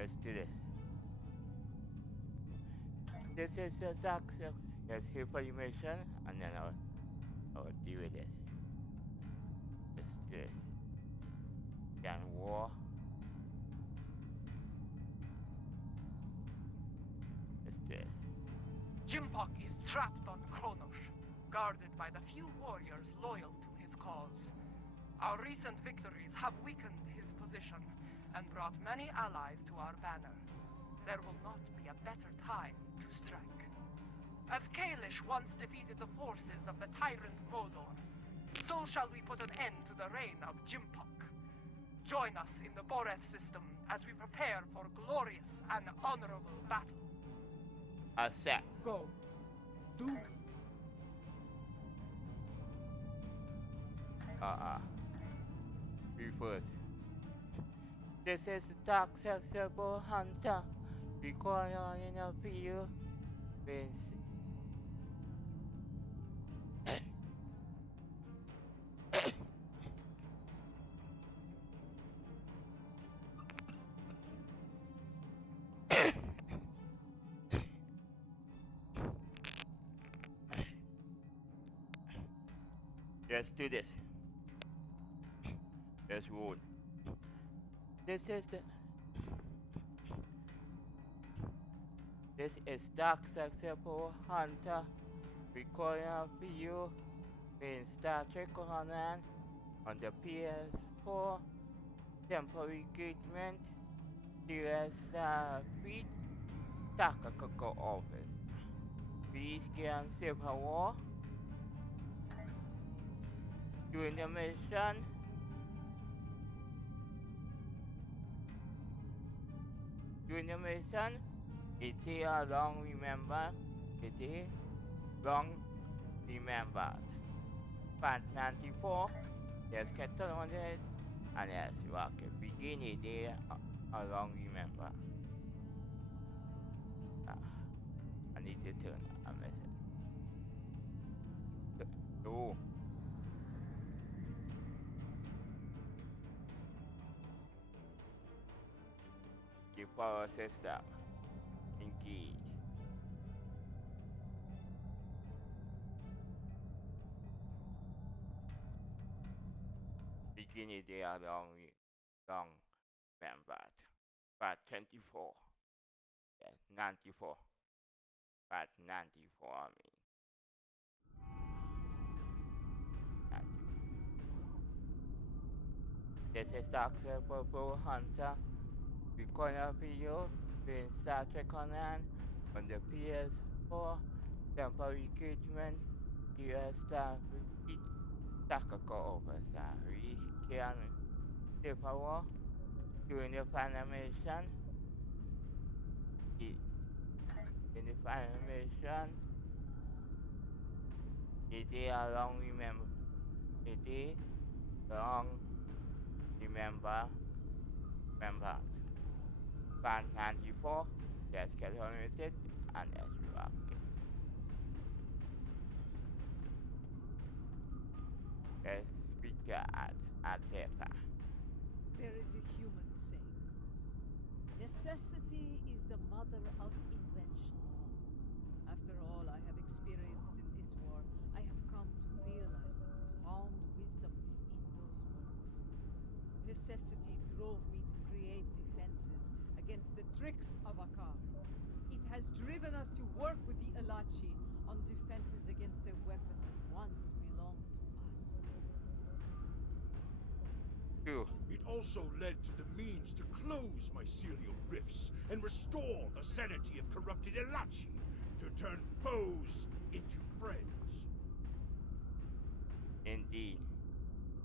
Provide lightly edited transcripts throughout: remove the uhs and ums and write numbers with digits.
Let's do this. This is the success. Let's here for your mission, and then I'll deal with it. Let's do it. Then war. Let's do it. Jimpok is trapped on Kronos, guarded by the few warriors loyal to his cause. Our recent victories have weakened his position and brought many allies to our banner. There will not be a better time to strike. As Kalish once defeated the forces of the tyrant Modor, so shall we put an end to the reign of Jimpok. Join us in the Boreth system as we prepare for glorious and honorable battle. Accept. Go. Do. Reverse. This is the dark accessible hunter. Require in a field. Let's do this. Let's roll. This is Dark Accessible Hunter. Recording for you in Star Trek Conan on the ps4. Temporal recruitment. US Starfleet. Tactical office. Please can save her war. During the mission. It is long remembered. It is long remembered. Part 94. Let's get on it. And as you are begin it is long remembered. I need to turn a message. Oh. The power system. Engage. Beginning they are long remembered. Part 24. Yes, 94. Part 94 I mean. 94. This is Dr. Purple Hunter. Recording video in Star Trek Conan on the ps4. Temporal recruitment. US Starfleet. Tactical officer. We can the power during the final mission. In the final mission, it is a long remember. It is long remembered. Part 94. Let's get on with it and let's rock it. Let's begin at Tepa. There is a human saying, necessity is the mother of invention. After all I have experienced in this war, I have come to realize the profound wisdom in those words. Necessity drove me to create defenses against the tricks of Akar. It has driven us to work with the Alachi on defenses against a weapon that once belonged to us. It also led to the means to close mycelial rifts and restore the sanity of corrupted Elachi, to turn foes into friends. Indeed.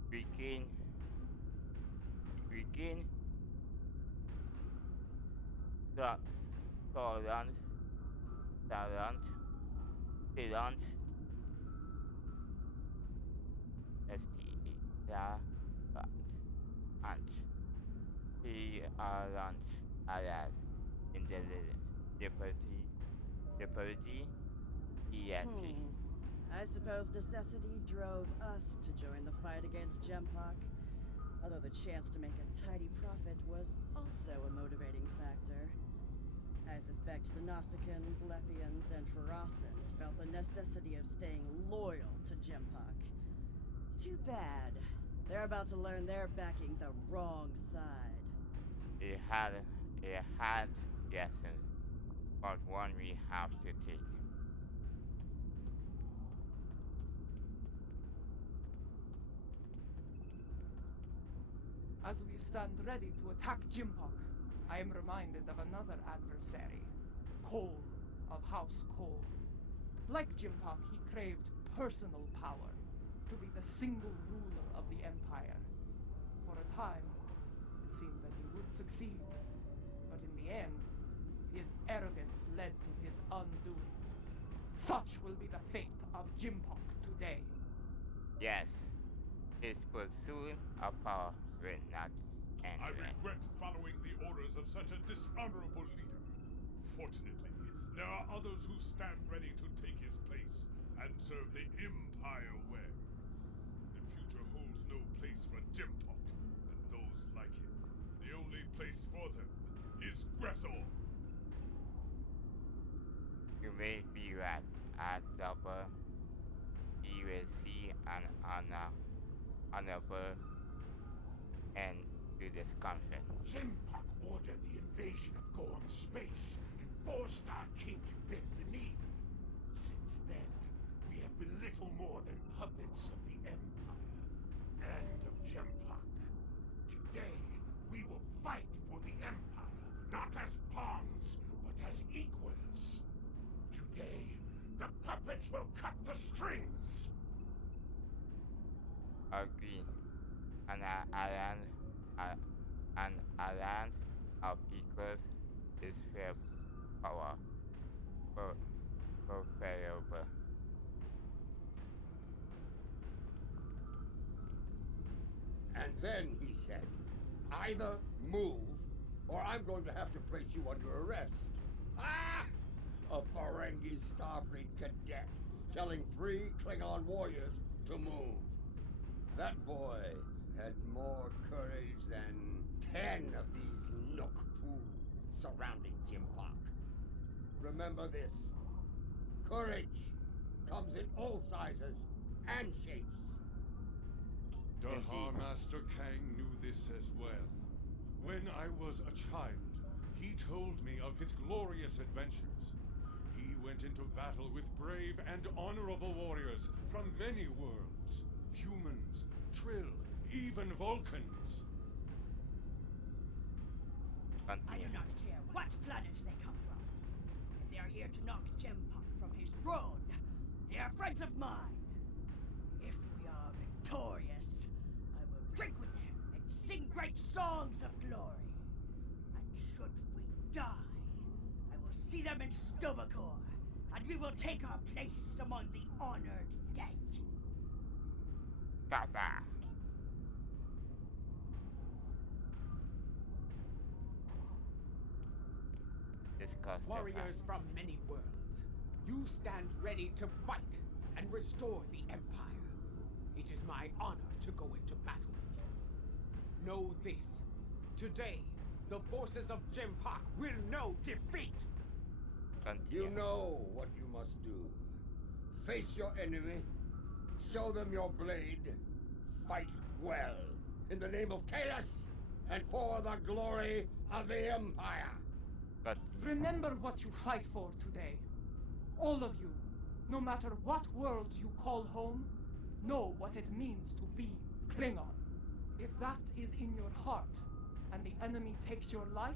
Begin. Tolerance. And he launched alas in the liberty ESG. I suppose necessity drove us to join the fight against Jimpok. Although the chance to make a tidy profit was also a motivating factor. I suspect the Nausicaans, Lethians, and Ferasans felt the necessity of staying loyal to Jimpak. Too bad. They're about to learn they're backing the wrong side. It had lessons, but one we have to take. As we stand ready to attack Jimpak, I am reminded of another adversary, Cole of House Cole. Like Jimpak, he craved personal power, to be the single ruler of the Empire. For a time, it seemed that he would succeed, but in the end, his arrogance led to his undoing. Such will be the fate of Jimpak today. Yes, his pursuit of power will not end I well. regret following the orders of such a dishonorable leader. Fortunately, there are others who stand ready to take his place and serve the Empire well. The future holds no place for Jimpak and those like him. The only place for them is Grethor. You may be right. At double, you will see an honorable end to this conflict. Jimpak ordered the invasion of Gorn space and forced our king to bend the knee. Since then, we have been little more than puppets of the Empire and of Jimpak. Today, we will fight for the Empire, not as pawns, but as equals. Today, the puppets will cut the strings. Agree. An alliance of equals is fair power, preferable. And then he said, either move, or I'm going to have to place you under arrest. Ah! A Ferengi Starfleet cadet telling 3 Klingon warriors to move. That boy had more courage than 10 of these Nook fools surrounding Jimpak. Remember this. Courage comes in all sizes and shapes. Dahar Master Kang knew this as well. When I was a child, he told me of his glorious adventures. He went into battle with brave and honorable warriors from many worlds. Humans, Trill, even Vulcans. I do Continue. not care what planets they come from. If they are here to knock Jimpak from his throne, they are friends of mine. If we are victorious, I will drink with them and sing great songs of glory. And should we die, I will see them in Stovacor, and we will take our place among the honored dead. Kata. Discuss the Warriors from many worlds, you stand ready to fight and restore the Empire. It is my honor to go into battle with you. Know this. Today, the forces of Jimpak will know defeat. Continue. You know what you must do. Face your enemy, show them your blade, fight well, in the name of Kalis, and for the glory of the Empire. Continue. Remember what you fight for today. All of you, no matter what world you call home, know what it means to be Klingon. If that is in your heart, and the enemy takes your life,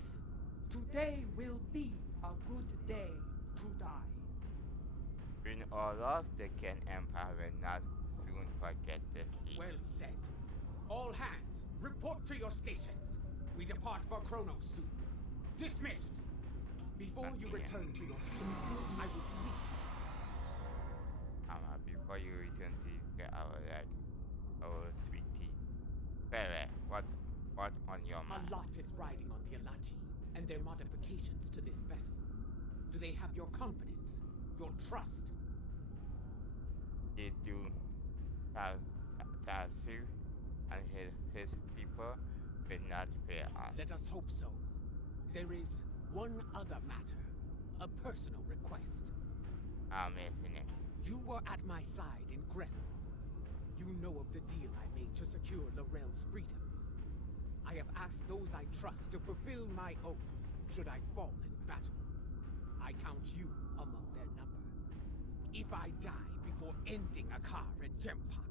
today will be a good day to die. Win or loss, the Ken Empire will not soon forget this day. Well said. All hands, report to your stations. We depart for Kronos soon. Dismissed. Before you return to your ship, I will speak to you. Before you return to our sweet tea. Farewell. What on your A mind? lot is riding on the Alachi and their modifications to this vessel. Do they have your confidence? Your trust? They do Tasu and his people will not fail us. Let us hope so. There is One other matter. A personal request. I'm listening. You were at my side in Grethel. You know of the deal I made to secure Lorel's freedom. I have asked those I trust to fulfill my oath should I fall in battle. I count you among their number. If I die before ending Akar and Jempak,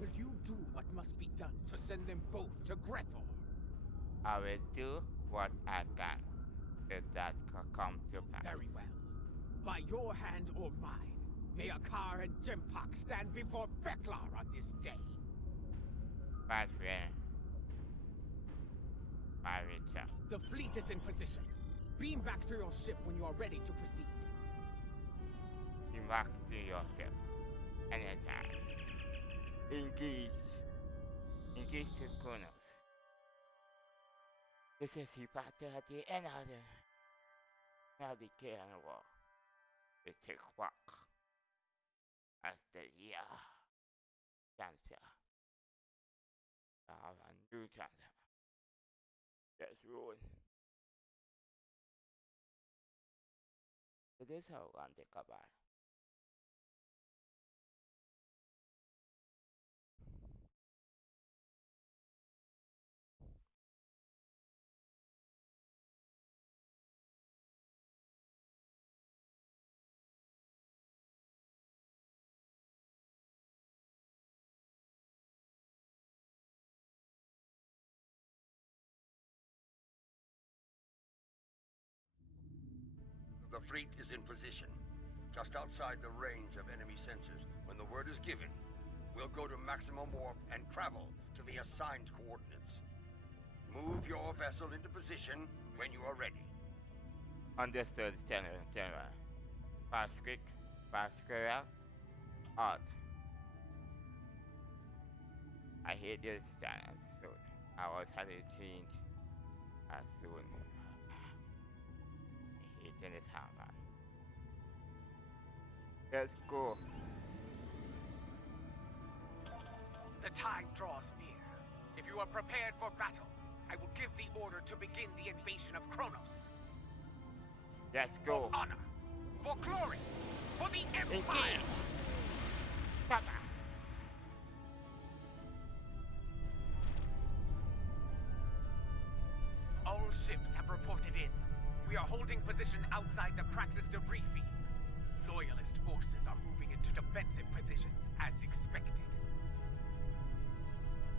will you do what must be done to send them both to Grethel? I will do what I can if that come to pass. Very well. By your hand or mine, may Akar and Jempak stand before Feklar on this day. But when I return. The fleet is in position. Beam back to your ship when you are ready to proceed. You back to your ship. Anytime. Engage. Engage to Kronos. This is the battle at the end of the Klingon war. It takes work. As the year. Cancer. A new cancer. That's ruined. It is how I want to think about it. The fleet is in position, just outside the range of enemy sensors. When the word is given, we'll go to maximum warp and travel to the assigned coordinates. Move your vessel into position when you are ready. Understood, General. Fast quick, fast correct, out. I hate this channel soon. I was had to change as soon. I hate this happen. Let's go. The time draws near. If you are prepared for battle, I will give the order to begin the invasion of Kronos. Let's go. For honor, for glory, for the Empire! Come on. All ships have reported in. We are holding position outside the Praxis debris field. Loyalist forces are moving into defensive positions as expected.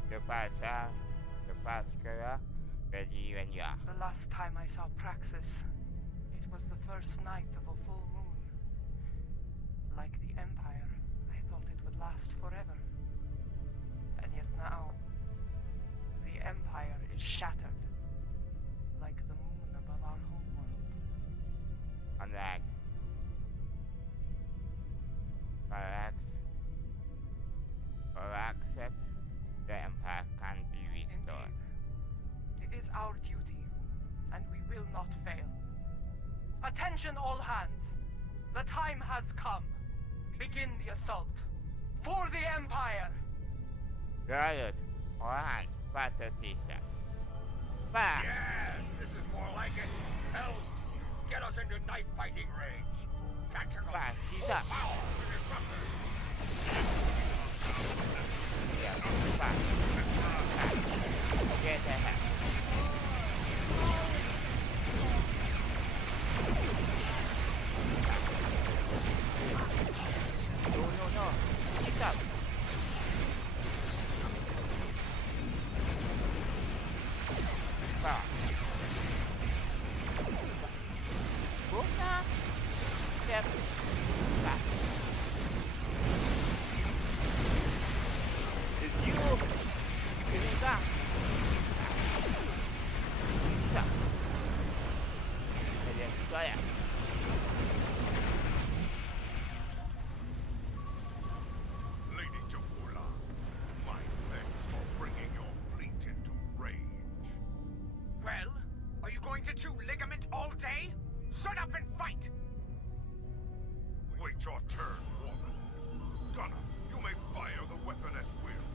The Pascara, ready when you are. The last time I saw Praxis, it was the first night of a full moon. Like the Empire, I thought it would last forever. And yet now, the Empire is shattered, like the moon above our homeworld. Unlock. Correct. The Empire can be restored. Indeed. It is our duty, and we will not fail. Attention all hands! The time has come. Begin the assault. For the Empire! Riot, all hands, battle station. Fire! Yes, this is more like it. Hell, get us into knife fighting range. Tactical. Fire, he's up. Power to disruptors. Yeah, fire. Get the heck. No. He's up. Fire. Buka. Step. Fire. It's you. Give me back. Stop. And then fire. Lady Jamula, my thanks for bringing your fleet into range. Well, are you going to chew ligament all day? Shut up and fight! Wait your turn, woman. Gunner, you may fire the weapon at will.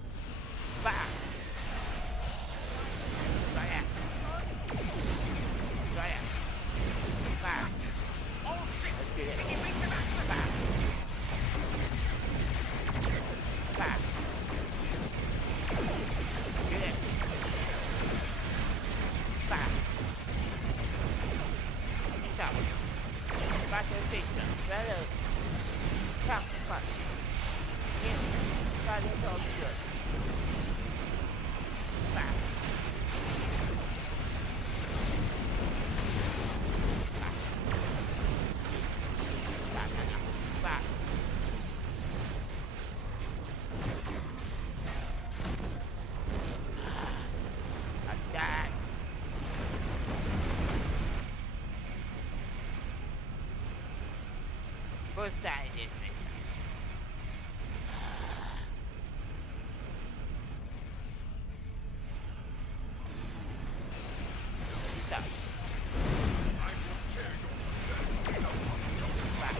Fire. Fire. Fire. battle system. Rather, sacrifice. In battle of good. Back. Back. Attack. First time this thing. Stop. Back.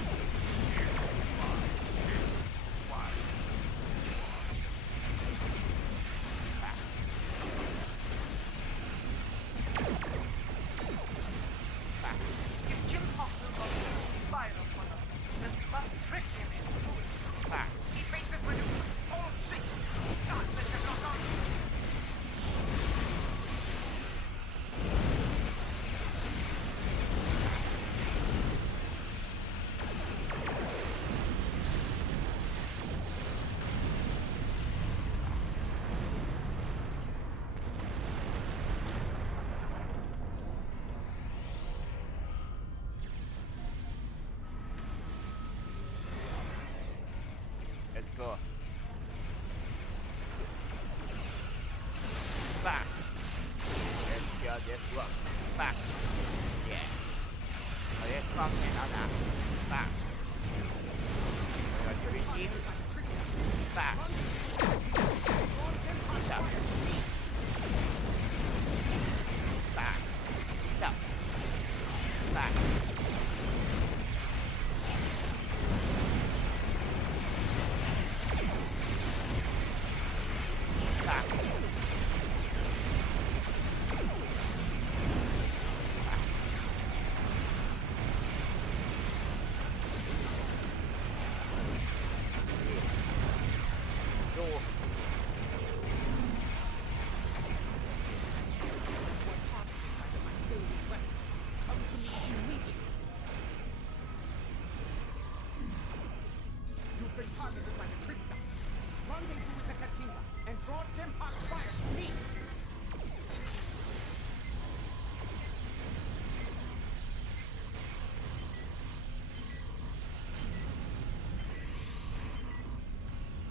Back. Back. If Jim Foster will fire upon us, then we must trick him into doing so. Back. He faces maneuvers. All shit. God, let him not on. Let's go. Back. Let's kill this one. Back. Yeah. Oh, let's come in on that. Back. We're going to receive. Back. Stop. Back. Stop. Back. Back. Go. Come to me immediately. You've been targeted by the Trista. Rendezvous with the Katina and draw Tempok's fire to me.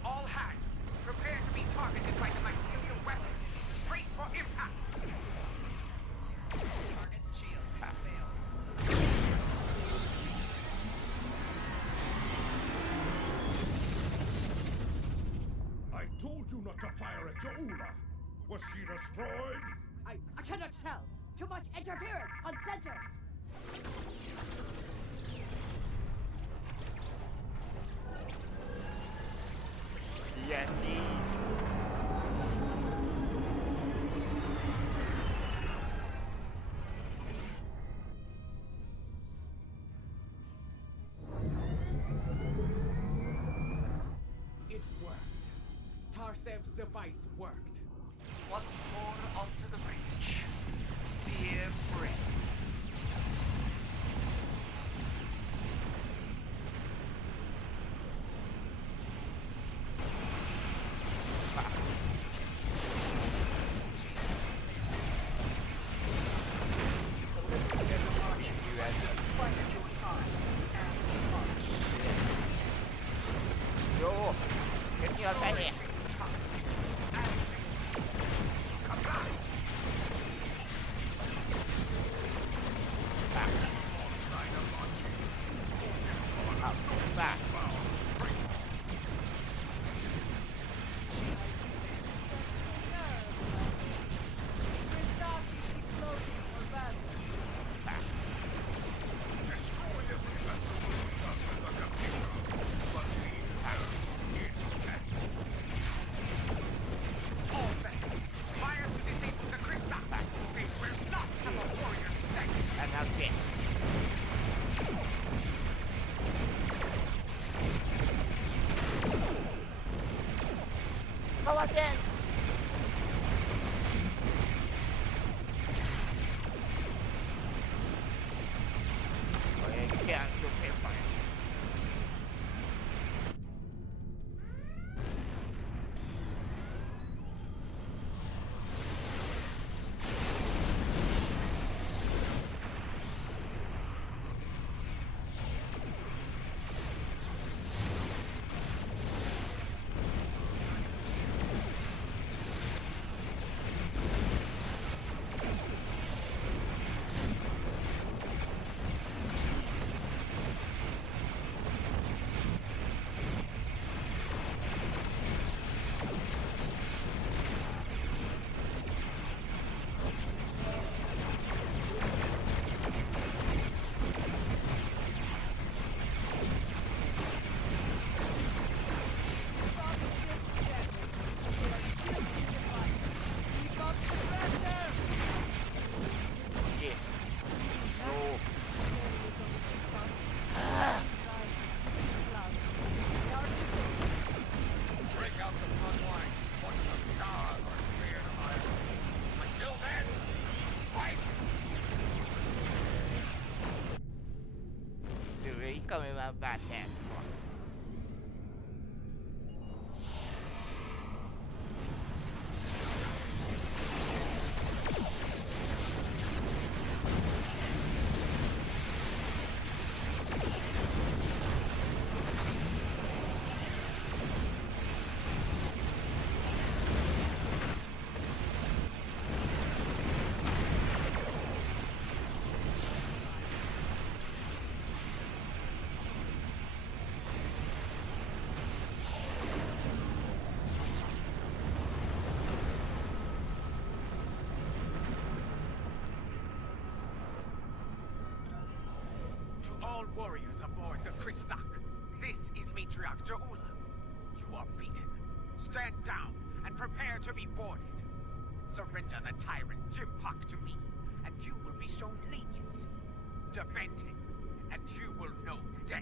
All hands, prepare to be targeted by the mycelial weapon. Brace for impact. Target's shield has failed. I told you not to fire at Jaula. Was she destroyed? I cannot tell. Too much interference on sensors. Yes, please. It worked. Tarsev's device worked. Once more onto the bridge. Dear friend. Yo, get me out of here. Back. Up, back. Back. All set. Fire to disable the Krista. They will not have a warrior today. And that's it. Come again. Oh, yeah, you can't shoot ก็ไม่มาบาดแทน All warriors aboard the Christak. This is Matriarch Jaula. You are beaten. Stand down and prepare to be boarded. Surrender the tyrant Jimpak to me, and you will be shown leniency. Defend him, and you will know death.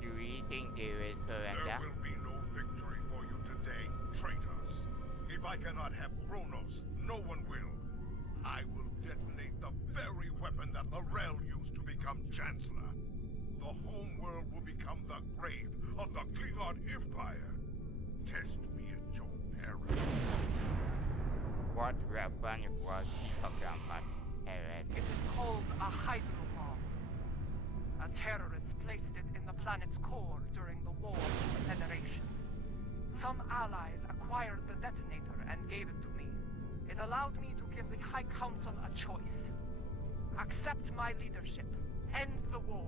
Do you think they will There surrender? will be no victory for you today, traitors. If I cannot have Kronos, no one will. I will detonate the very weapon that Lorel used to become Chancellor. The home world will become the grave of the Klingon Empire. Test me at your peril. What weapon was he talking about, Aaron? It is called a hydrobomb. A terrorist placed it in the planet's core during the War with the Federation. Some allies acquired the detonator and gave it to me. It allowed me to give the High Council a choice. Accept my leadership, end the war,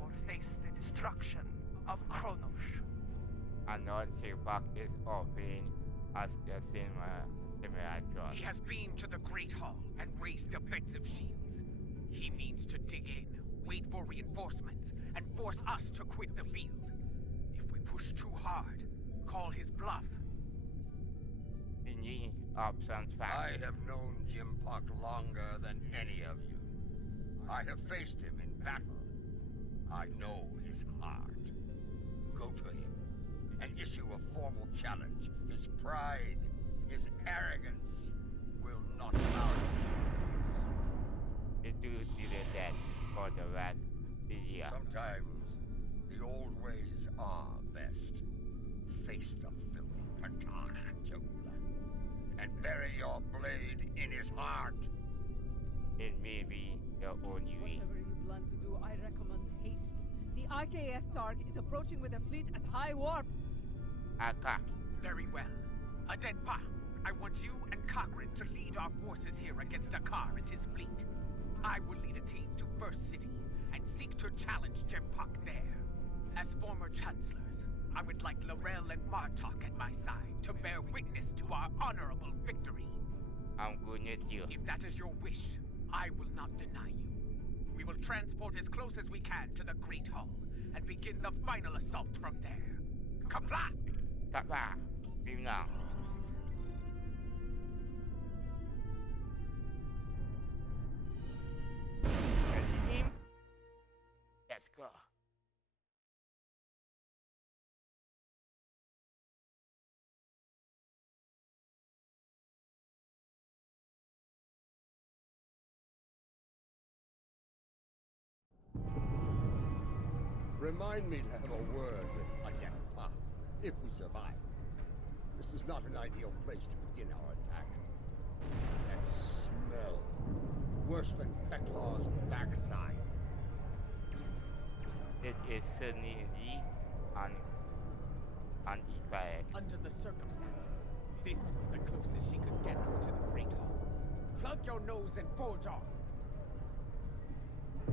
or face the destruction of Kronos. Unknown Silbach is offering us the similar choice. He has beamed to the Great Hall and raised defensive shields. He means to dig in, wait for reinforcements, and force us to quit the field. If we push too hard, call his bluff. Thinking options I fast. have known Jim Puck longer than any of you. I have faced him in battle. I know his heart. Go to him and issue a formal challenge. His pride, his arrogance will not bow to you. They do that for the last year. Sometimes the old ways are best. Face the filthy Patak, Jaula, and bury your blade in his heart. It may be the only way. Whatever you plan to do, I recommend haste. The IKS Targ is approaching with a fleet at high warp. Aka, Very well. Adenpa, I want you and Cochrane to lead our forces here against Akar and his fleet. I will lead a team to First City and seek to challenge Jempak there. As former chancellors, I would like Lorel and Martok at my side to bear witness to our honorable victory. I'm good with you. If that is your wish, I will not deny you. We will transport as close as we can to the Great Hall and begin the final assault from there. Comply! Kappa, beam now. Ready, team? Let's go. Remind me to have a word with Adenpa, if we survive. This is not an ideal place to begin our attack. That smell. Worse than Feklaw's backside. It is certainly unequivocal. Under the circumstances, this was the closest she could get us to the Great Hall. Plug your nose and forge on.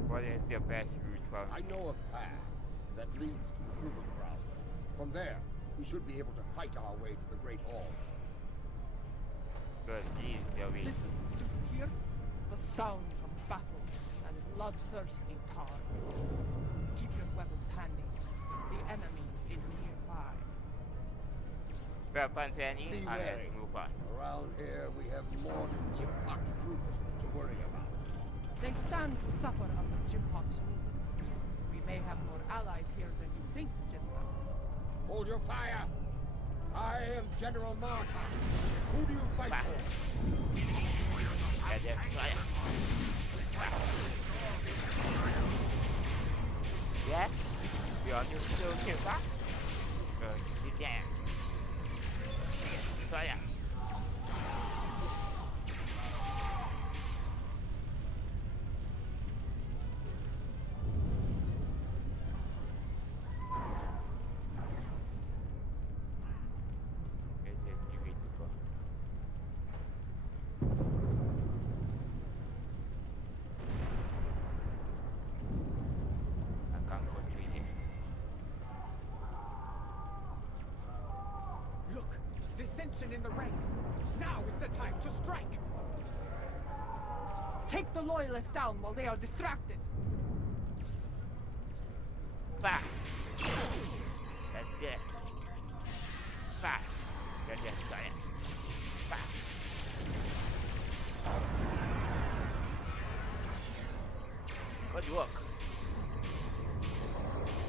What is the best route from I know a path that leads to the proving grounds. From there, we should be able to fight our way to the Great Hall. Good, is the way. Listen, do you hear? The sounds of battle and bloodthirsty tards. Keep your weapons handy. The enemy is nearby. Weapons ready, Be and let's wary. move on. Around here, we have more than Jim Puck's troops to worry about. They stand to suffer under Jimpok's rule. We may have more allies here than you think, General. Hold your fire! I am General Martok. Who do you fight Back. for? Let them fire. You still here, huh? You can. So yeah. This is beautiful. I can't go through here. Look! Dissension in the ranks! Now is the time to strike! Take the loyalists down while they are distracted. Back. That's it. Back. That's it. Sorry. Back. Good work.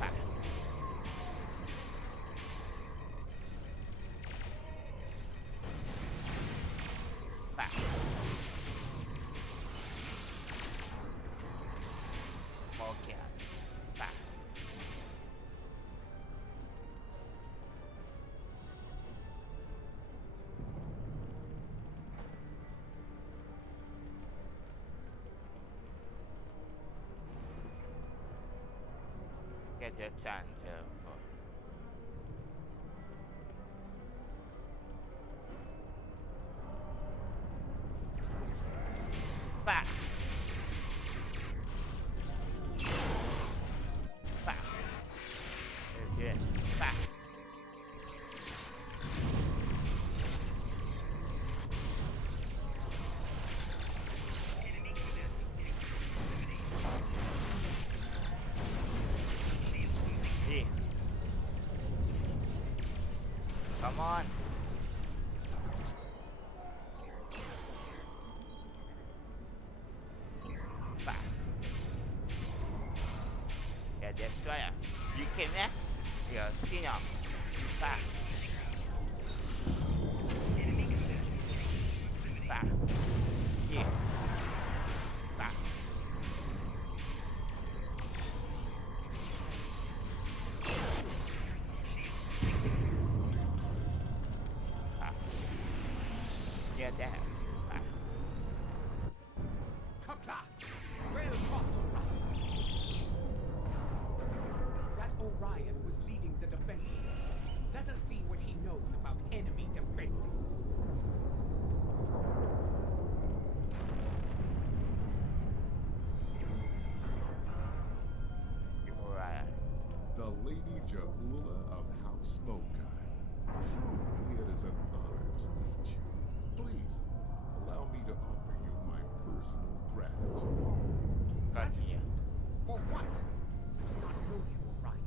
Back. Back. Okay. Back. Get your chance for back. Back. That's it. Back. See. Come on. Back. Yeah, destroyer. You came here? You're a sinner. Back. Back. Yeah. Back. Back. Yeah, there. Back. Kapla! Well fought, Orion! That Orion was leading the defense here. Let us see what he knows about enemy defenses. Alright. The Lady Jahula of House Mokai. Truly, it is an honor to meet you. Please, allow me to offer you my personal gratitude. Continue. For what? I do not know you, Orion.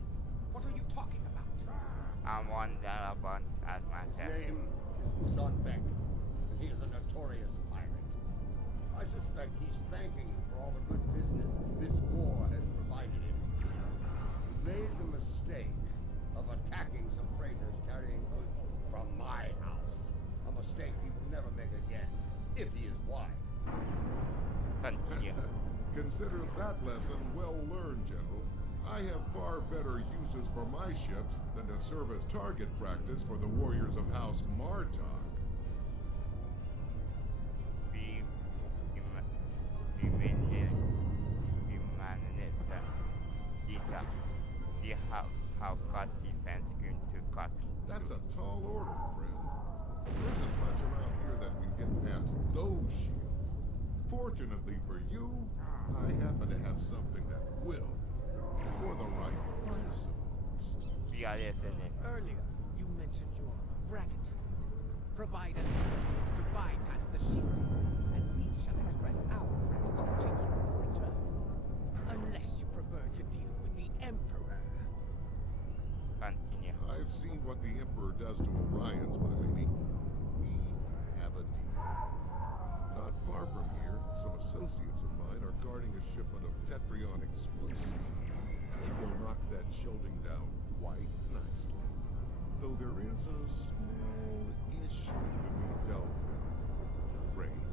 What are you talking about? I'm one that about as His myself. name is Musan Beck, and he is a notorious pirate. I suspect he's thanking you for all the good business this war has provided him. He made the mistake of attacking some freighters carrying goods from my house. A mistake he will never make again, if he is wise. Continue. Consider that lesson well learned, General. I have far better uses for my ships than to serve as target practice for the warriors of House Martok. See how cut defense going to cut. That's a tall order, friend. There isn't much around here that can get past those shields. Fortunately for you, I happen to have something that will. For the right price, of course. We are listening. Earlier, you mentioned your gratitude. Provide us with the means to bypass the shielding, and we shall express our gratitude to you in return. Unless you prefer to deal with the Emperor. Continue. I've seen what the Emperor does to Orions, my lady. We have a deal. Not far from here, some associates of mine are guarding a shipment of Tetrion explosives. They will knock that shielding down quite nicely. Though there is a small issue to be dealt with, I'm afraid.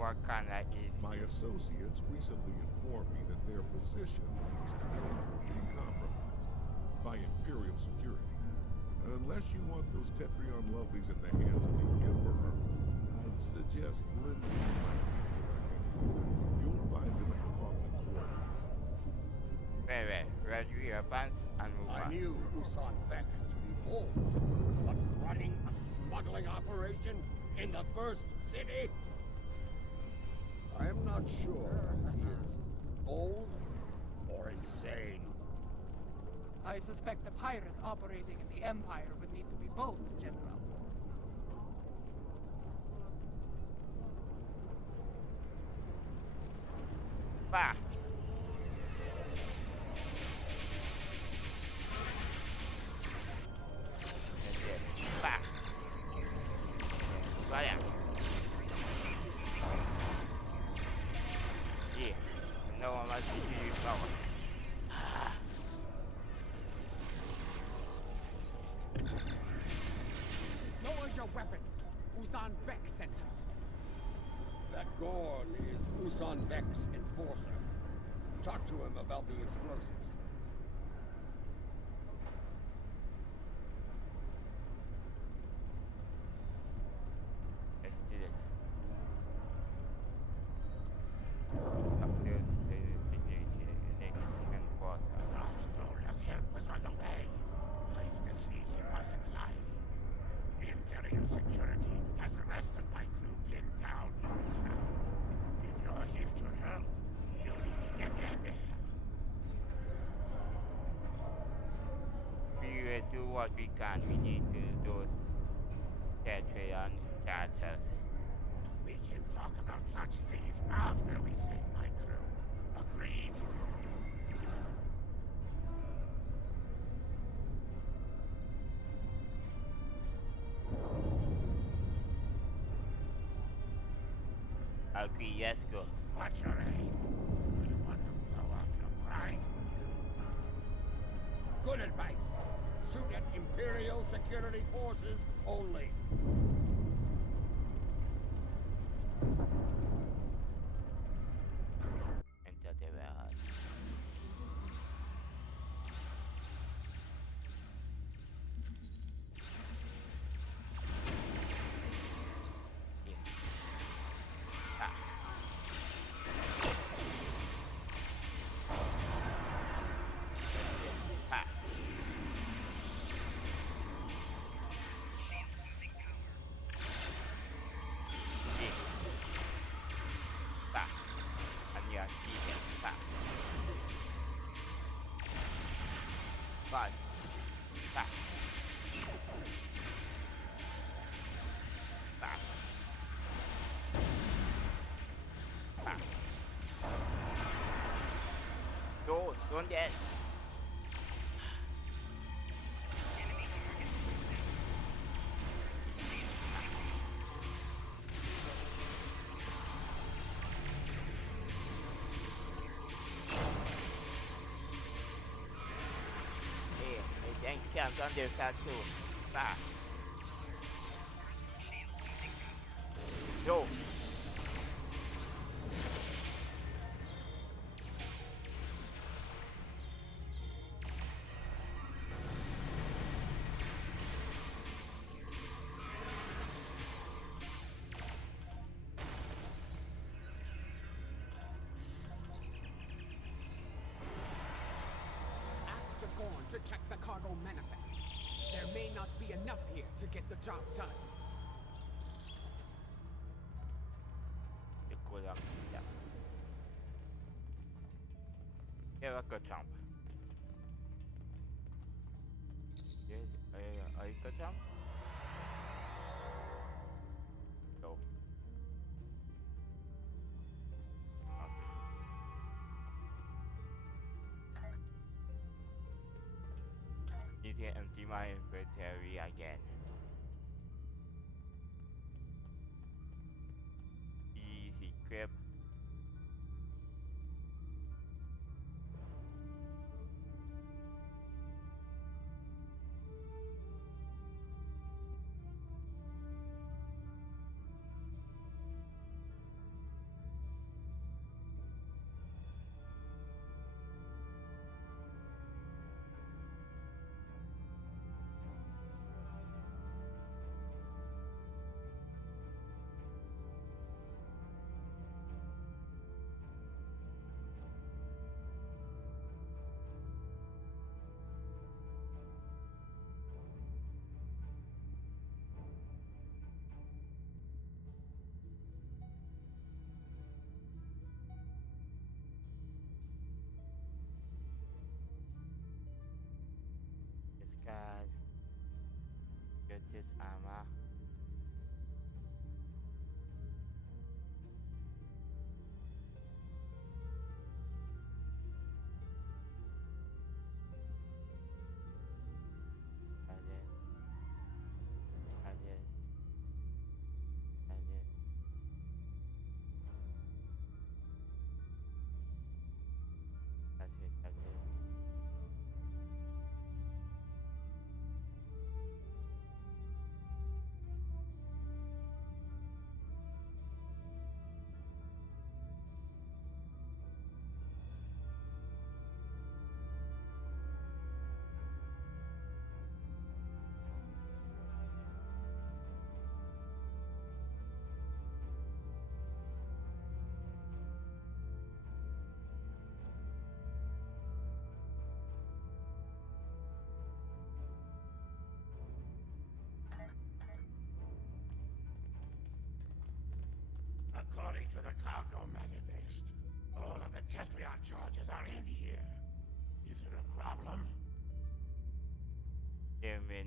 What kind of is My associates recently informed me that their position is in danger of being compromised by Imperial security. Unless you want those Tetrion lovelies in the hands of the Emperor, I'd suggest lending my people a hand. You'll find them at the following coordinates. very ready weapons and move I on. knew Usan Vex to be bold, but running a smuggling operation in the first city? I'm not sure if he is bold or insane. I suspect the pirate operating in the Empire would need to be both, General. Bah! That's it. Bah! Vaya. Yeah. No one wants to see you power. Lower your weapons. Usan Vex sent us. That Gorn is Usan Vex enforcer. Talk to him about the explosives. Let's do this. After security, election force. Ralph told us help was on the way. Life to see he wasn't lying. Imperial security has arrested my crew pinned down in the south. If you're here to help, you'll need to get in there. We will do what we can. We need to those Patreon charges. We can talk about such things after we save my crew. Agreed? Agree, yes, go. What's your aim? You want to blow up your prize, would you? Good advice. Shoot at Imperial security forces only. Enter the warehouse. Yeah. Ah. Ah. Yeah. Ah. And you are seeing. Ah. Fine. Ah. Ah. Ah. Don't get. Hey, then comes on this side too. Ah. Go. Ask the Gorn to check the cargo manifest. There may not be enough here to get the job done. It goes up. Yeah. Yeah, let's go jump. Yeah, I go jump. Go. Okay. Need to empty my inventory again. Easy equip.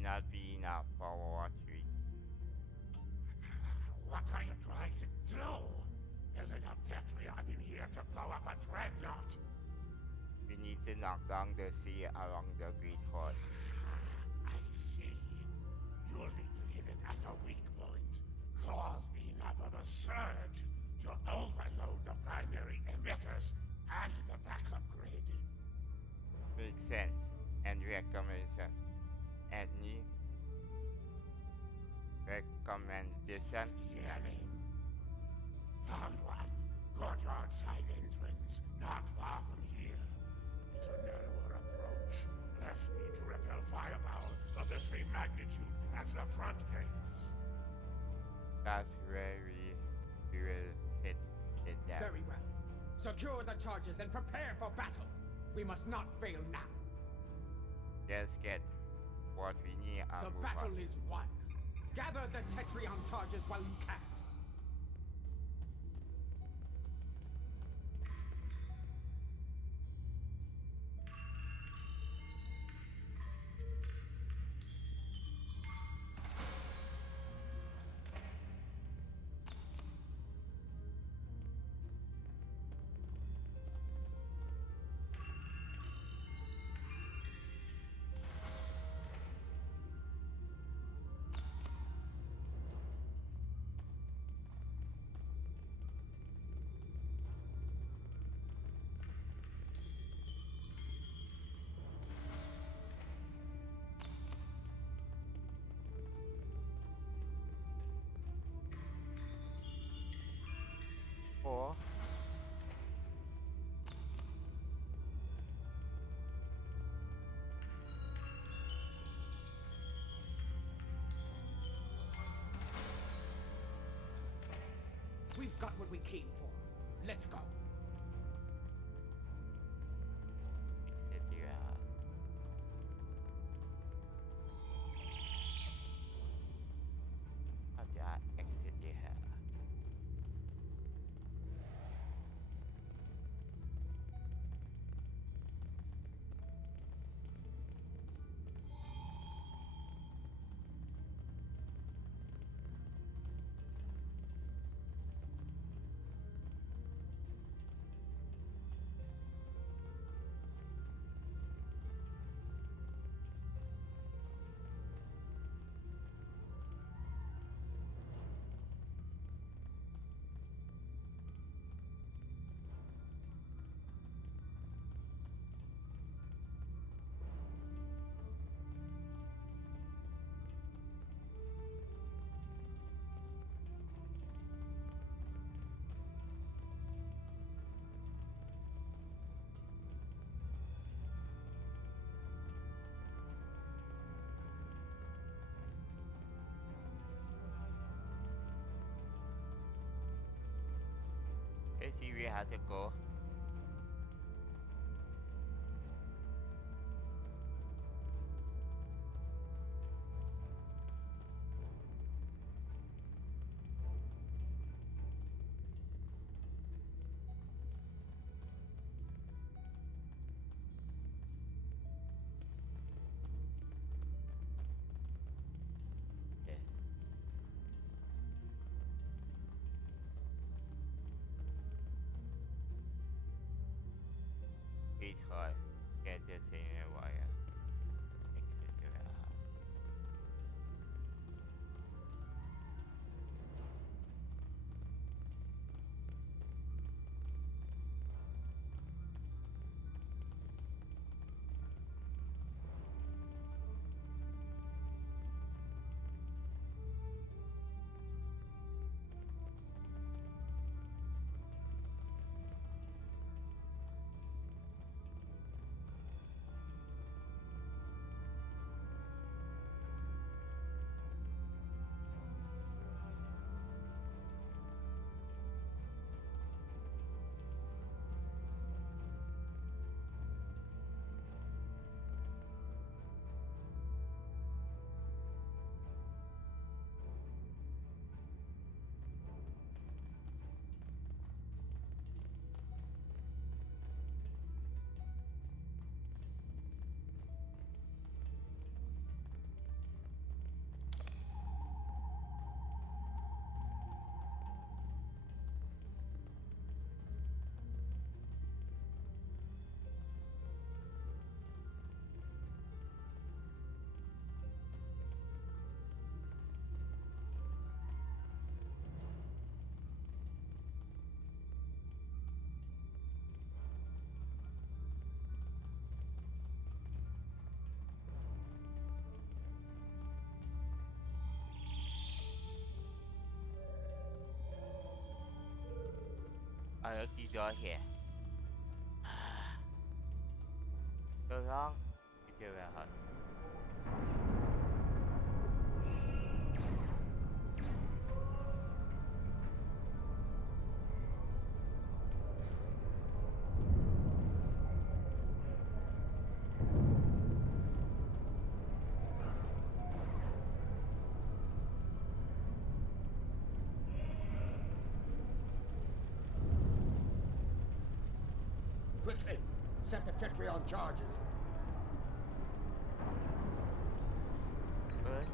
not be enough for War 3. What are you trying to do? There's enough Tetrion in here to blow up a dreadnought. We need to knock down the sea along the Great Horde. I see. You'll need to hit it at a weak point. Cause enough of a surge to overload the primary emitters and the backup grid. Makes sense. And recommendation. Any recommendation? Yelling. Found one. Courtyard side entrance, not far from here. It's a narrower approach. Less need to repel firepower of the same magnitude as the front gates. That's where we will hit it down. Very well. Secure the charges and prepare for battle. We must not fail now. Let's get what we need and The move battle on. is won. Gather the Tetrion charges while you can. Four. We've got what we came for. Let's go. Etc. Ada etc. Let's see where has to go. Yeah. Great Horde. Get the senior wires. Etc. lucky door here. So long, future warehouse. Quickly, set the Tetri on charges. First,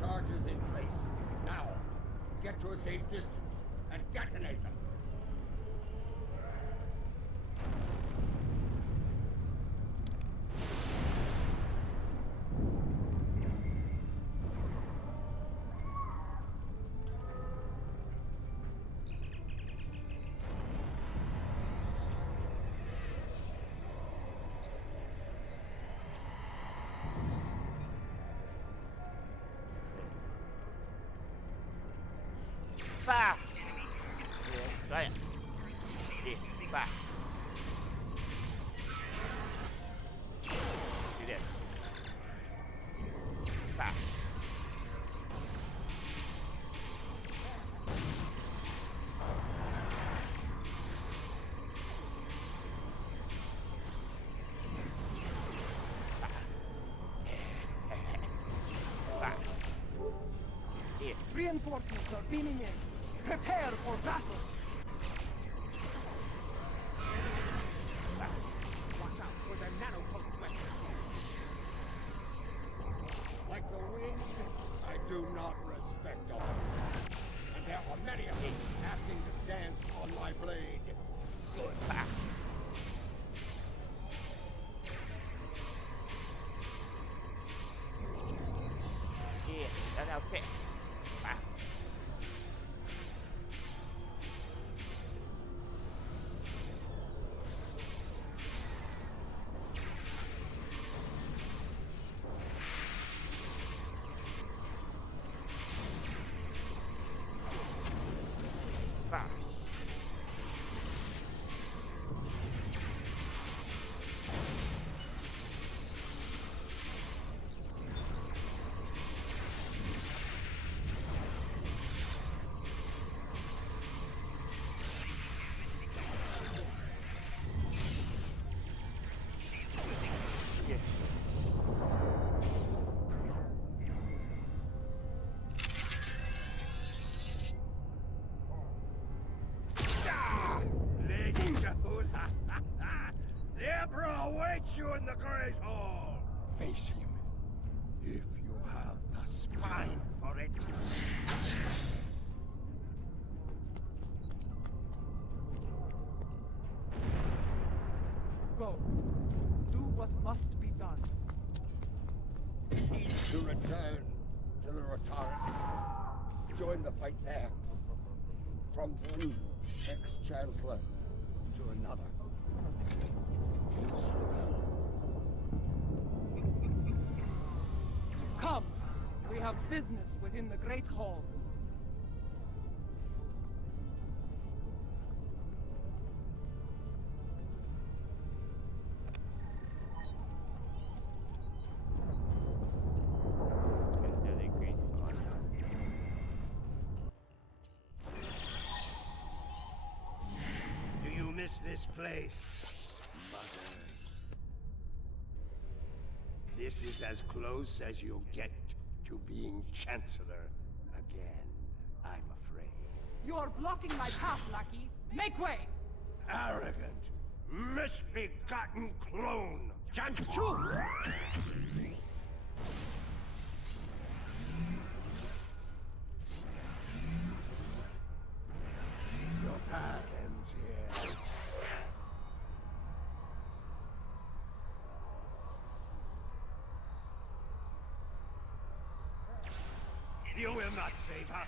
Charges in place. Now, get to a safe distance and detonate them. fire! Yes, fire! This, fire! Do that. Fire! Fire! Here. Reinforcements are beaming in. Prepare for battle. Watch out for their nanopulse weapons. Like the wind, I do not respect them. And there are many of them asking to dance on my blade. Good. Fire! Here, that's okay. Fire! Fire! Yes. Ah! Lady Jahula! The Emperor awaits you in the Great Hall! Face him, if you have the spine for it. Go. Do what must be done. Need to return to the Rotaric. Join the fight there. From one ex-chancellor to another. You said well. Come. We have business within the Great Hall. Enter the Great Hall. Do you miss this place, Mother? This is as close as you'll get to being Chancellor again, I'm afraid. You are blocking my path, lackey. Make way! Arrogant, misbegotten clone! Chancellor! Your path ends here. You will not save her.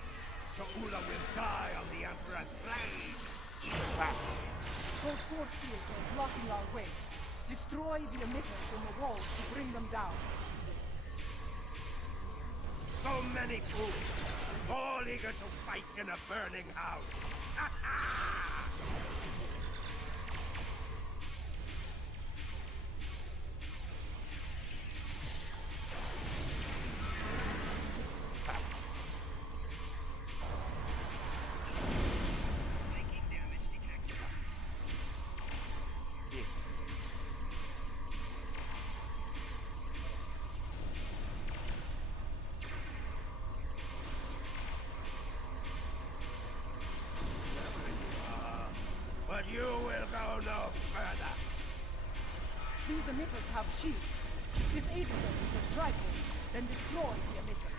Ta'ula will die on the Emperor's blade. Fire! Those force fields are blocking our way. Destroy the emitters in the walls to bring them down. So many fools, all eager to fight in a burning house. But you will go no further. These emitters have shields. Disable them with a tripod, then destroy the emitter.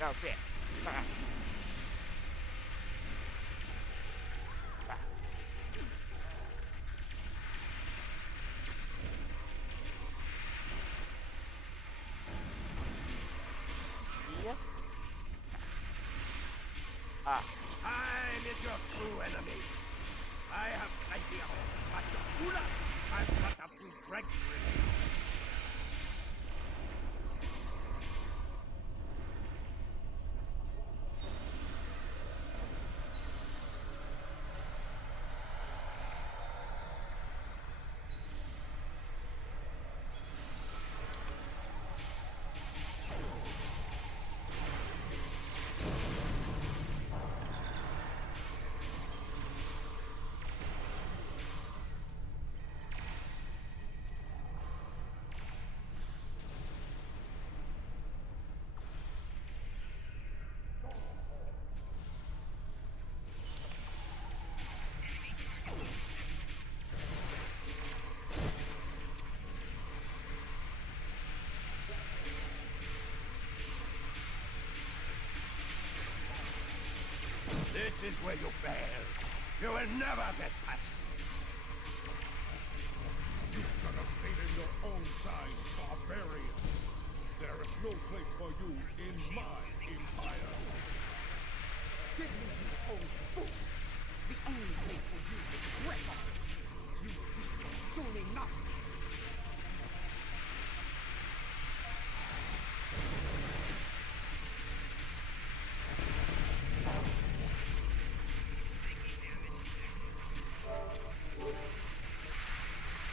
Go fit. Iya. Time is your true enemy. I have plenty of it, but your cooler has but a few dregs remaining. This is where you fail. You will never get past me. You should have stayed in your own time, barbarian. There is no place for you in my empire. Dignity, you old fool! The only place for you is Greco! You will be soon enough!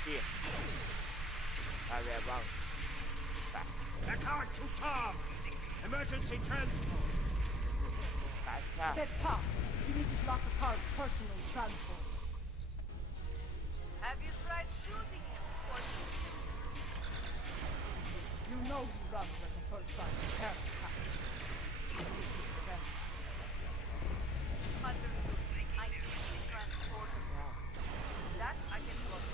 Here. Bang. They're coming to Tom! Emergency transport! Tacial. Dead Pop, you need to block the car's personal transport. Have you tried shooting him before shooting? You know he runs at the first sign of terror attack. You need to prevent him. Understood. I need to transport him. That I can block.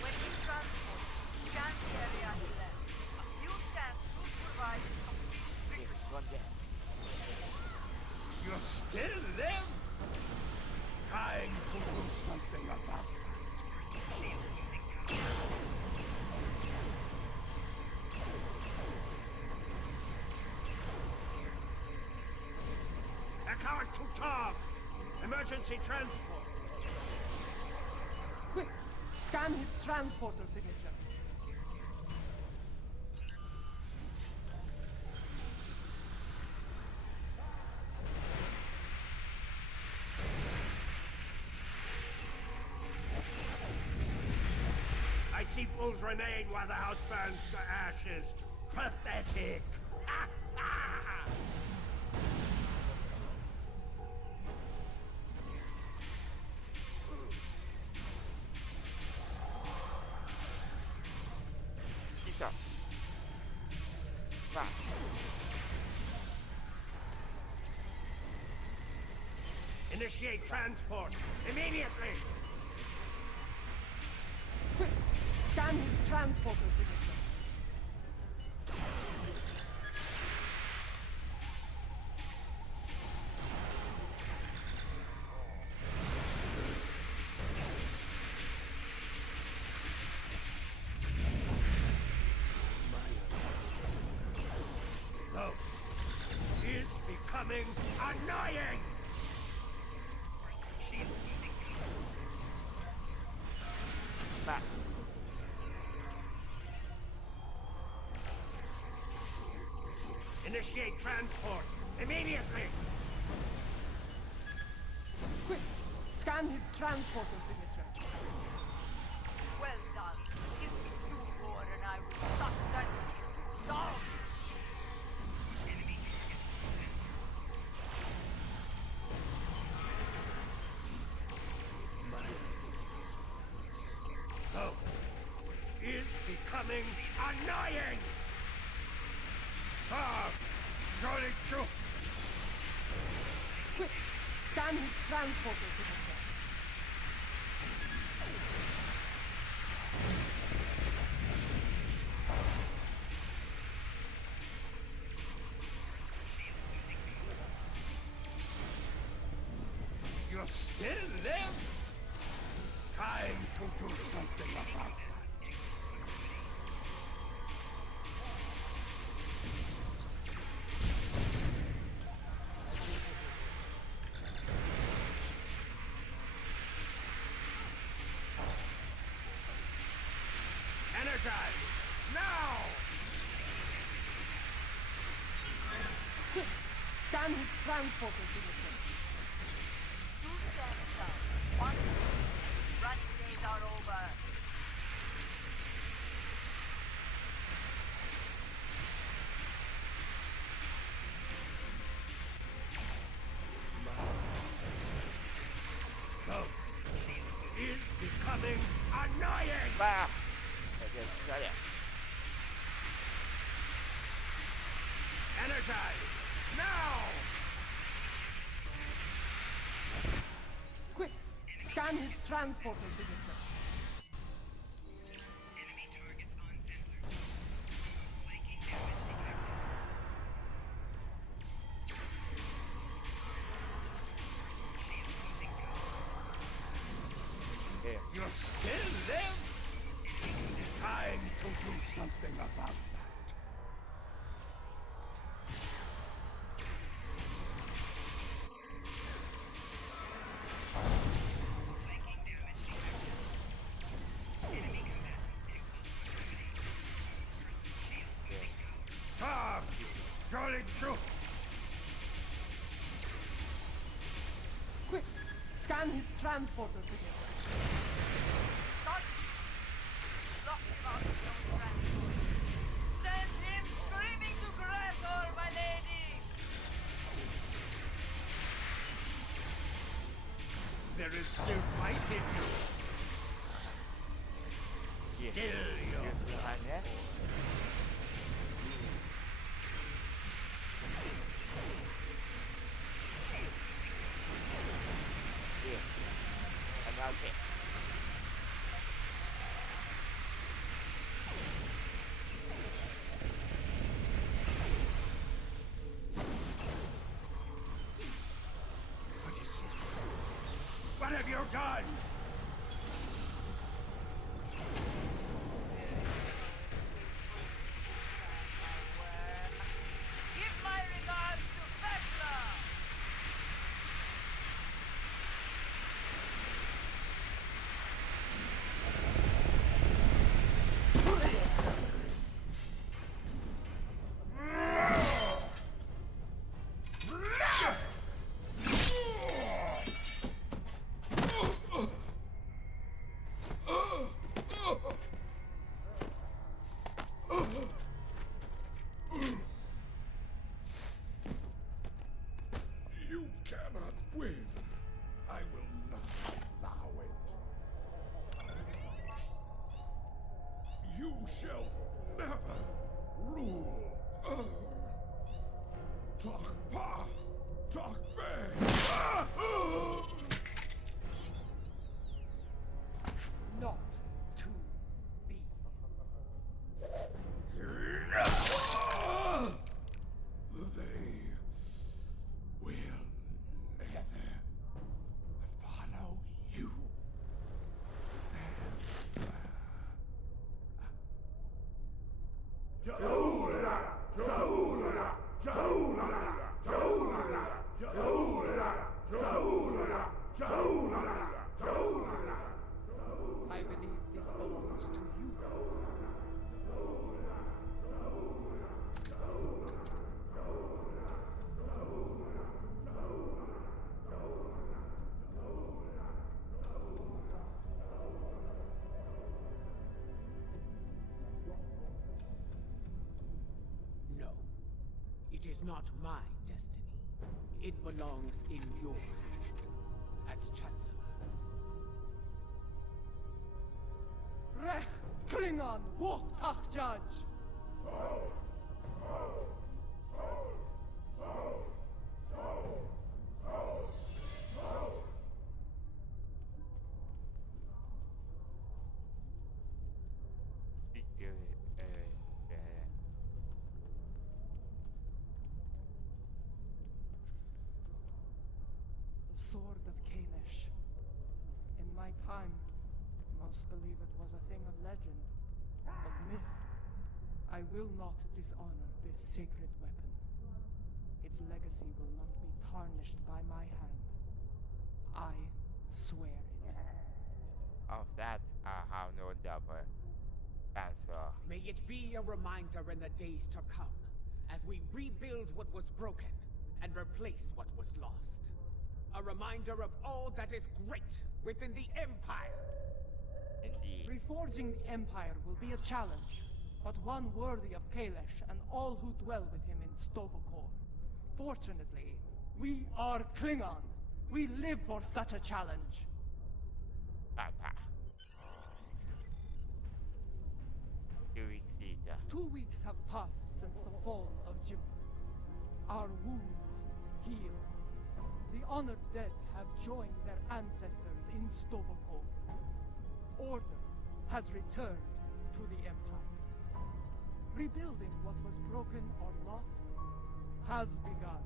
When you transport, scan the area he left. A few scans should provide complete Here, victory. one there. You still live? Trying to do something about that. They're coming to Tom! Emergency transport! Quick, scan his transporter signature. I see fools remain while the house burns to ashes. Pathetic! Isa. Bang. Initiate transport! Immediately! Quick, scan his transporter signature. No. Is becoming annoying! Initiate transport! Immediately! Quick! Scan his transporter signature. Well done. Give me 2 more and I will shut that down. Oh, is becoming annoying! Ah, rolling through! Quick! Scan his transporter signature. You still live? Time to do something about that. Energize! Now! Quick! Scan his transporter signature. 2 steps down. 1. Running days are over. Oh, is becoming annoying! Bah! I just shut it. Energize! Now! Quick! Scan his transporter signature. Here. You still live? Time to do something about that. Ah, rolling through. Quick! Scan his transporter signature. Stop! Lock him out of your transport. Send him screaming to Gretor, my lady! There is still fight in you. Yeah. Still You're your behind that? Yeah. I'm out here. What is this? What have you done? Give my regards to Vecna! You cannot win. I will not allow it. You shall never rule. Talk pa, talk bang. Not to be. They will never follow you. I believe this belongs to you. is not my destiny. It belongs in your hand. As Chancellor. Rech Klingon Wochtach Judge! Victory, The Sword of Kalish. In my time, most believe it was a thing of legend, of myth. I will not dishonor this sacred weapon. Its legacy will not be tarnished by my hand. I swear it. of that, I have no double answer. May it be a reminder in the days to come, as we rebuild what was broken and replace what was lost. A reminder of all that is great within the Empire. Indeed. Reforging the Empire will be a challenge, but one worthy of Kalish and all who dwell with him in Stovokor. Fortunately, we are Klingon. We live for such a challenge. Papa. 2 weeks later. 2 weeks have passed since the fall of Jimbo. Our wounds heal. The honored dead have joined their ancestors in Stovokor. Order has returned to the Empire. Rebuilding what was broken or lost has begun.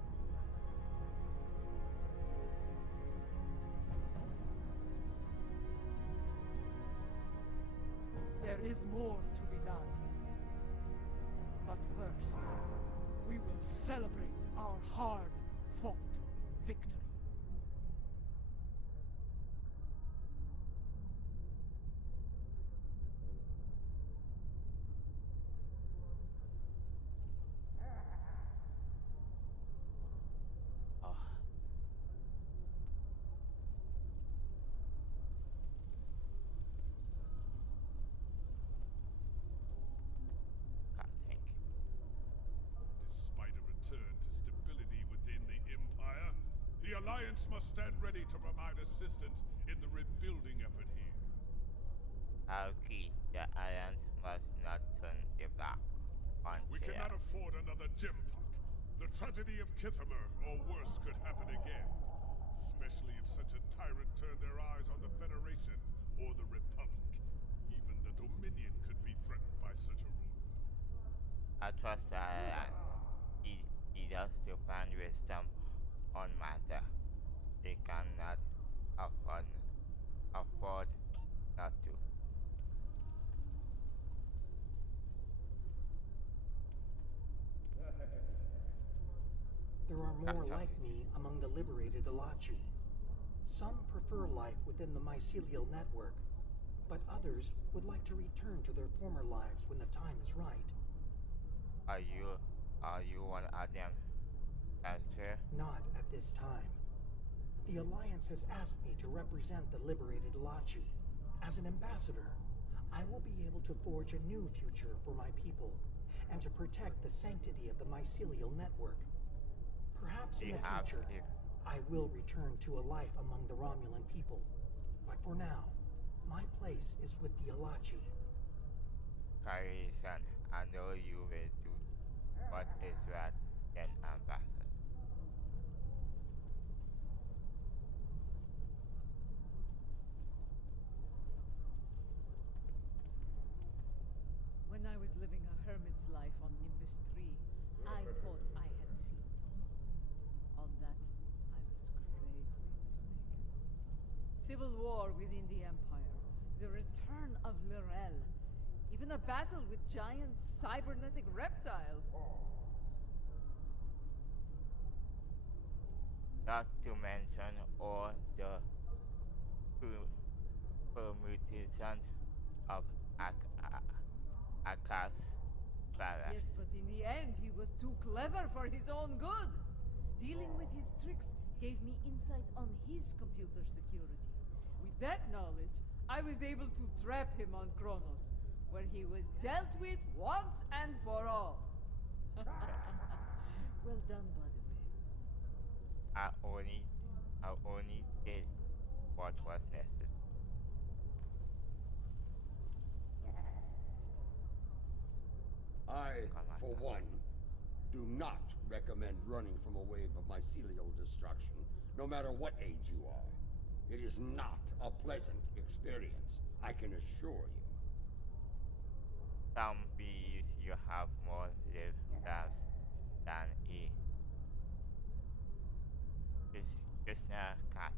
There is more to be done. But first, we will celebrate our hard-fought victory. Oh. God, thank you. Despite a return to stability within the Empire, the Alliance must stand ready to provide assistance in the rebuilding effort here. Our key, the Alliance must not turn their back on We cannot afford another Jempuck. The tragedy of Kithamer or worse could happen again. Especially if such a tyrant turned their eyes on the Federation or the Republic. Even the Dominion could be threatened by such a ruler. I trust the Alliance. He does to find wisdom on matter. They cannot afford not to. There are more like me among the liberated Alachi. Some prefer life within the mycelial network, but others would like to return to their former lives when the time is right. Are you one of them, Master? Not at this time. The Alliance has asked me to represent the liberated Alachi. As an ambassador, I will be able to forge a new future for my people and to protect the sanctity of the mycelial network. Perhaps in the future, I will return to a life among the Romulan people. But for now, my place is with the Alachi. Carison, I know you will do what is right then, Ambassador. When I was living a hermit's life on Nimbus 3, I thought I had seen it all. On that, I was greatly mistaken. Civil war within the Empire, the return of Lorel, even a battle with giant cybernetic reptile. Not to mention all the permutations of Akash Barra. Yes, but in the end, he was too clever for his own good. Dealing with his tricks gave me insight on his computer security. With that knowledge, I was able to trap him on Kronos, where he was dealt with once and for all. Well done, by the way. I only, I only did what was necessary. I, for one, do not recommend running from a wave of mycelial destruction, no matter what age you are. It is not a pleasant experience, I can assure you. Some bees you have more live lives than a just cat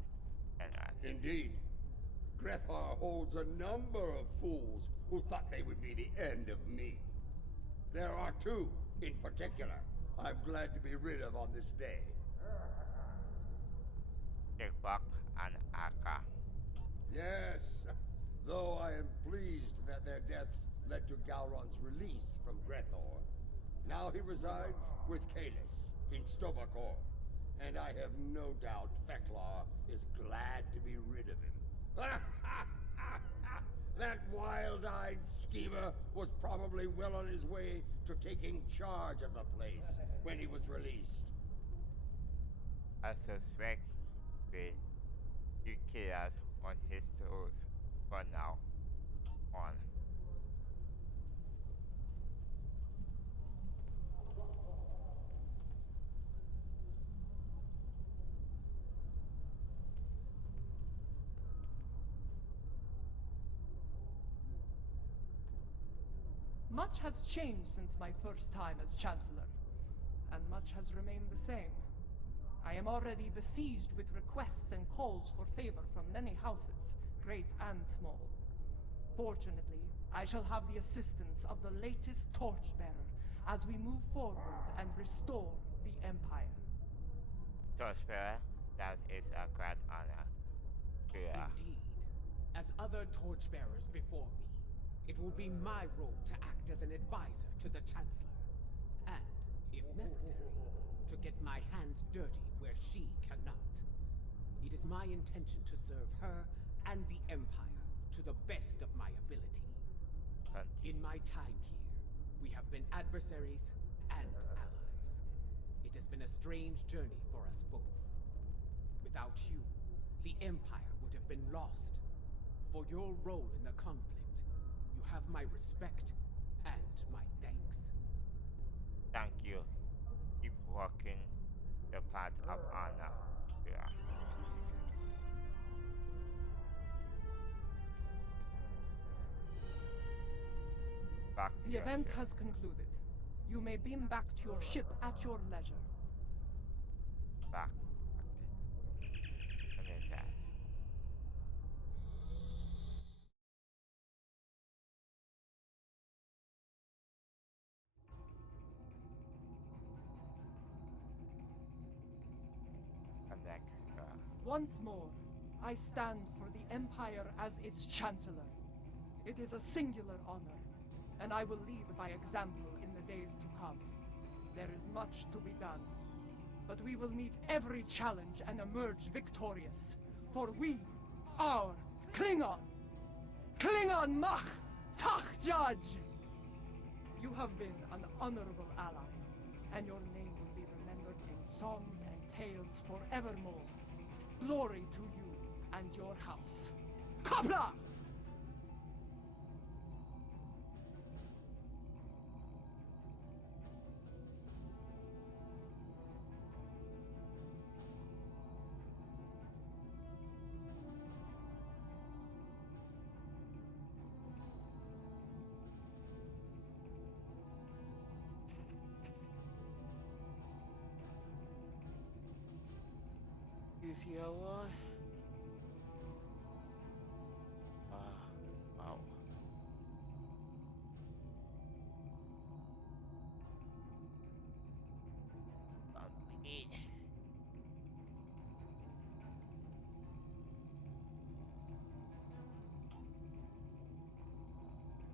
general. Indeed, Grethar holds a number of fools who thought they would be the end of me. There are two, in particular, I'm glad to be rid of on this day. Tickbuck and Aka. Yes, though I am pleased that their deaths led to Gowron's release from Grethor. Now he resides with Kalis in Stovakor, and I have no doubt Feklar is glad to be rid of him. That wild-eyed schemer was probably well on his way to taking charge of the place when he was released. I suspect he will kill us on his toes for now on. Much has changed since my first time as Chancellor, and much has remained the same. I am already besieged with requests and calls for favor from many houses, great and small. Fortunately, I shall have the assistance of the latest torchbearer as we move forward and restore the Empire. Torchbearer, that is a great honor. Yeah. Indeed. As other torchbearers before me, it will be my role to act as an advisor to the Chancellor. And, if necessary, to get my hands dirty where she cannot. It is my intention to serve her and the Empire to the best of my ability. In my time here, we have been adversaries and allies. It has been a strange journey for us both. Without you, the Empire would have been lost. For your role in the conflict, you have my respect and my thanks. Thank you. Keep walking the path of honor. Yeah. Back to The your event ship. has concluded. You may beam back to your ship at your leisure. Back. And then that. And then, Once more, I stand for the Empire as its Chancellor. It is a singular honor, and I will lead by example in the days to come. There is much to be done, but we will meet every challenge and emerge victorious. For we are Klingon! Klingon Mach Tach Judge! You have been an honorable ally, and your name will be remembered in songs and tales forevermore. Glory to you and your house. Kapla! you see how what? Wow. Complete.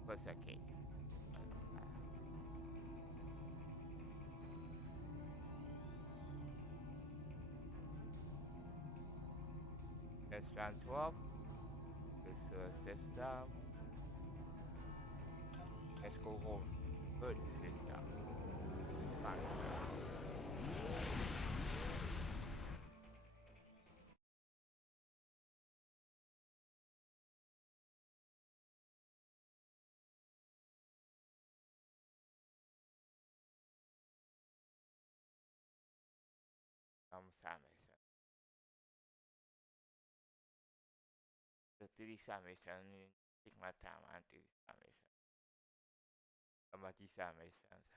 For a second. Let's transform this system. Let's go home. Good system. Fine. Summation. The three summation Sigma time and three summation. About these summations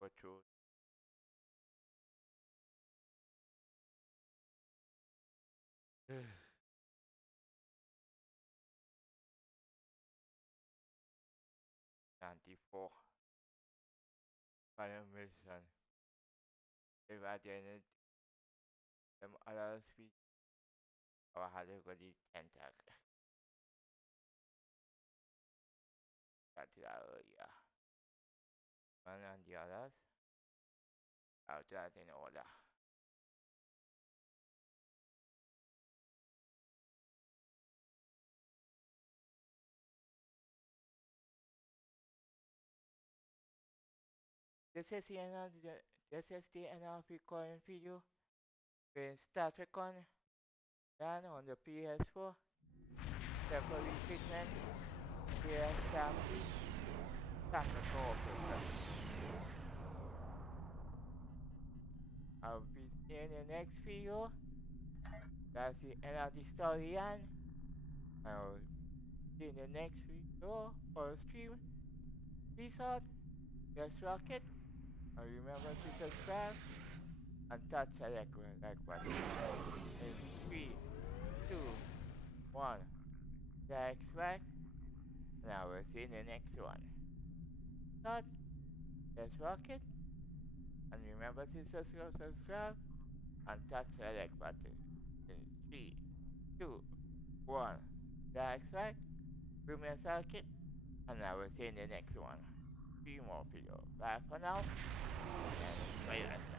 for truth. 94. Final mission. Evaluated them other speech or had a good tentacle. That's yeah. One and the others. Out that in order. This is the end of the recording video with startrek on the ps4. Temporary recruitment. PS starfleet. Tactical operation. I'll be in the next video. That's the end of the story and I'll see you in the next video or stream. Peace out. Yes, rocket. And remember to subscribe and touch the like button. In 3, 2, 1. That's right. And I will see you in the next one. Start. Yes, rocket. And remember to subscribe and touch the like button. In 3, 2, 1. That's right. Remember circuit. And I will see you in the next one. 3 more videos. Bye for now. And enjoy